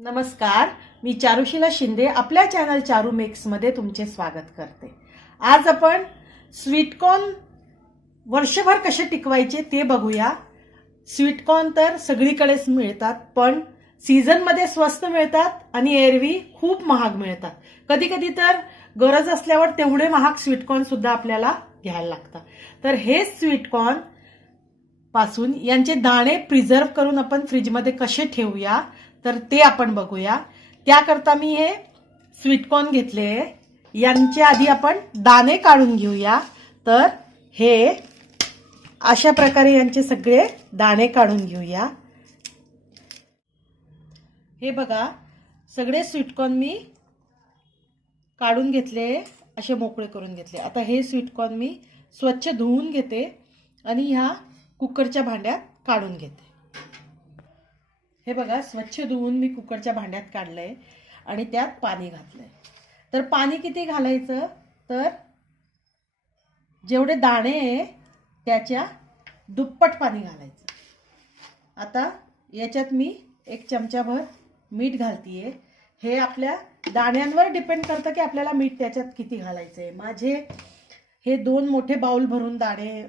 नमस्कार मी चारुशिला शिंदे आपल्या चॅनल चारू मेक्समध्ये तुमचे स्वागत करते. आज आपण स्वीटकॉर्न वर्षभर कसे टिकवायचे ते बघूया. स्वीटकॉर्न तर सगळीकडेच मिळतात पण सीझनमध्ये स्वस्त मिळतात आणि एरवी खूप महाग मिळतात. कधी कधी तर गरज असल्यावर तेवढे महाग स्वीटकॉर्न सुद्धा आपल्याला घ्यायला लागतात. तर हे स्वीटकॉर्नपासून यांचे दाणे प्रिझर्व करून आपण फ्रीजमध्ये कसे ठेवूया तर ते आपण बघूया. त्याकरता मी हे स्वीटकॉर्न घेतले यांच्या आधी आपण दाणे काढून घेऊया. तर हे अशा प्रकारे यांचे सगळे दाणे काढून घेऊया. हे बघा सगळे स्वीटकॉर्न मी काढून घेतले असे मोकळे करून घेतले. आता हे स्वीटकॉर्न मी स्वच्छ धुवून घेते आणि ह्या कुकरच्या भांड्यात काढून घेते. हे बघा स्वच्छ धुवून मी कुकरच्या भांड्यात काढलंय आणि त्यात पाणी घातलंय. तर पाणी किती घालायचं? तर जेवढे दाणे आहे त्याच्या दुप्पट पाणी घालायचं. आता याच्यात मी एक चमचाभर मीठ घालतीये. हे आपल्या दाण्यांवर डिपेंड करतं की आपल्याला मीठ त्याच्यात किती घालायचं आहे माझे हे दोन मोठे बाउल भरून दाणे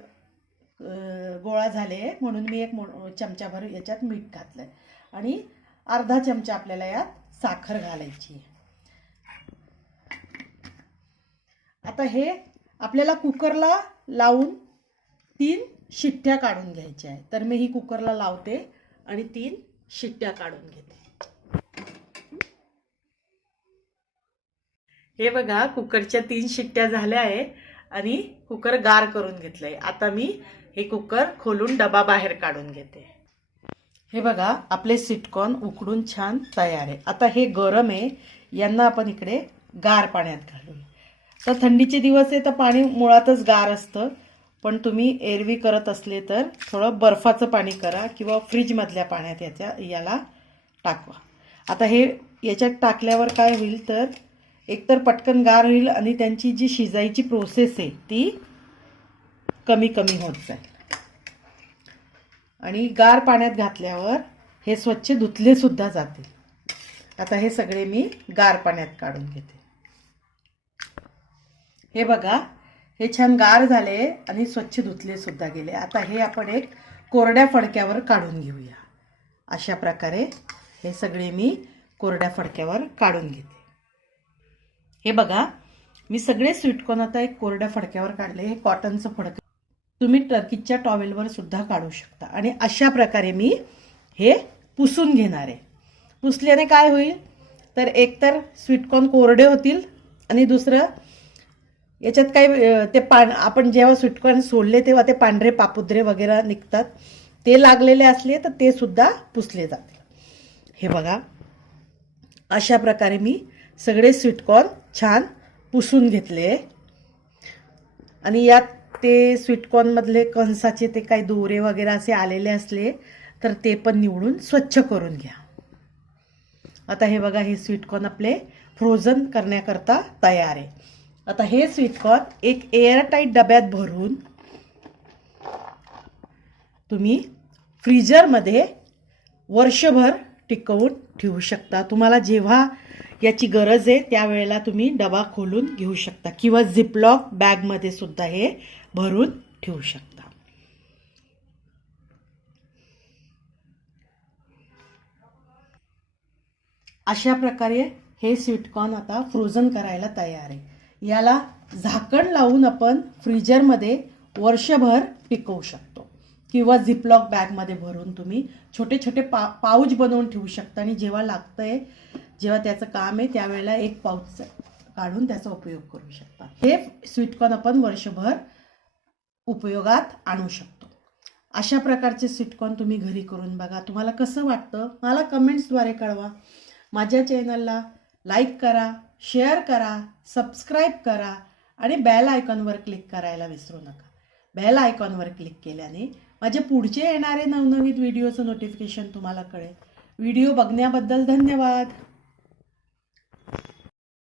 गोळा झाले म्हणून मी एक मो चमचाभर याच्यात मीठ घातलंय. आणि अर्धा चमचा आपल्याला यात साखर घालायची आता हे आपल्याला कुकरला लावून तीन शिट्ट्या काढून घ्यायच्या आहे तर मी ही कुकरला लावते आणि तीन शिट्ट्या काढून घेते. हे बघा कुकरच्या तीन शिट्ट्या झाल्या आहे आणि कुकर गार करून घेतलंय. आता मी हे कुकर खोलून डबा बाहेर काढून घेते. हे बघा आपले सिटकॉन उकडून छान तयार आहे. आता हे गरम आहे यांना आपण इकडे गार पाण्यात घालूया तर थंडीचे दिवस आहे तर पाणी मुळातच गार असतं. पण तुम्ही एरवी करत असले तर थोडं बर्फाचं पाणी करा किंवा फ्रीजमधल्या पाण्यात याच्या याला टाकवा. आता हे याच्यात टाकल्यावर काय होईल तर एकतर पटकन गार होईल आणि त्यांची जी शिजायची प्रोसेस आहे ती कमी कमी होत जाईल. आणि गार पाण्यात घातल्यावर हे स्वच्छ धुतले सुद्धा जातील. आता हे सगळे मी गार पाण्यात काढून घेते. हे बघा हे छान गार झाले आणि स्वच्छ धुतले सुद्धा गेले. आता हे आपण एक कोरड्या फडक्यावर काढून घेऊया. अशा प्रकारे हे सगळे मी कोरड्या फडक्यावर काढून घेते. हे बघा मी सगळे स्वीटकॉर्न आता एक कोरड्या फडक्यावर काढले. हे कॉटनचं फडकं तुम्ही टर्कीच्या टॉवेलवर सुद्धा काढू शकता. आणि अशा प्रकारे मी हे पुसून घेणार आहे. पुसल्याने काय होईल? तर एकतर स्वीटकॉर्न कोरडे होतील आणि दुसरं याच्यात काही ते पान आपण जेव्हा स्वीटकॉर्न सोडले तेव्हा ते पांढरे पापुद्रे वगैरे निघतात. ते लागलेले असले तर ते सुद्धा पुसले जातील. हे बघा. अशा प्रकारे मी सगळे स्वीटकॉर्न छान पुसून घेतले. आणि यात ते स्वीटकॉर्नमधले कंसाचे ते काही दोरे वगैरे असे आलेले असले तर ते पण निवडून स्वच्छ करून घ्या. आता हे बघा हे स्वीटकॉर्न आपले फ्रोझन करण्याकरता तयार आहे. आता हे स्वीटकॉर्न एक एअरटाईट डब्यात भरून तुम्ही फ्रीजरमध्ये वर्षभर टिकवून ठेवू शकता. तुम्हाला जेव्हा याची गरज आहे त्यावेळेला तुम्ही डबा खोलून घेऊ शकता किंवा झिपलॉक बॅगमध्ये सुद्धा हे भरून ठेवू शकता. अशा प्रकारे हे स्वीटकॉर्न आता फ्रोझन करायला तयार आहे. याला झाकण लावून आपण फ्रीजरमध्ये वर्षभर टिकवू शकतो. किंवा झिपलॉक बॅगमध्ये भरून तुम्ही छोटे छोटे पा पाऊच बनवून ठेवू शकता. आणि जेव्हा लागतंय जेव्हा त्याचं काम आहे त्यावेळेला एक पाऊच काढून त्याचा उपयोग करू शकता. हे स्वीटकॉर्न आपण वर्षभर उपयोगात आणू शकतो. अशा प्रकारचे स्वीटकॉर्न तुम्ही घरी करून बघा. तुम्हाला कसं वाटतं? मला कमेंट्सद्वारे कळवा. माझ्या चॅनलला लाईक करा शेअर करा सबस्क्राईब करा आणि बेल आयकॉनवर क्लिक करायला विसरू नका. बेल आयकॉनवर क्लिक केल्याने माझे पुढचे येणारे नवनवीन व्हिडिओचं नोटिफिकेशन तुम्हाला कळेल. व्हिडिओ बघण्याबद्दल धन्यवाद.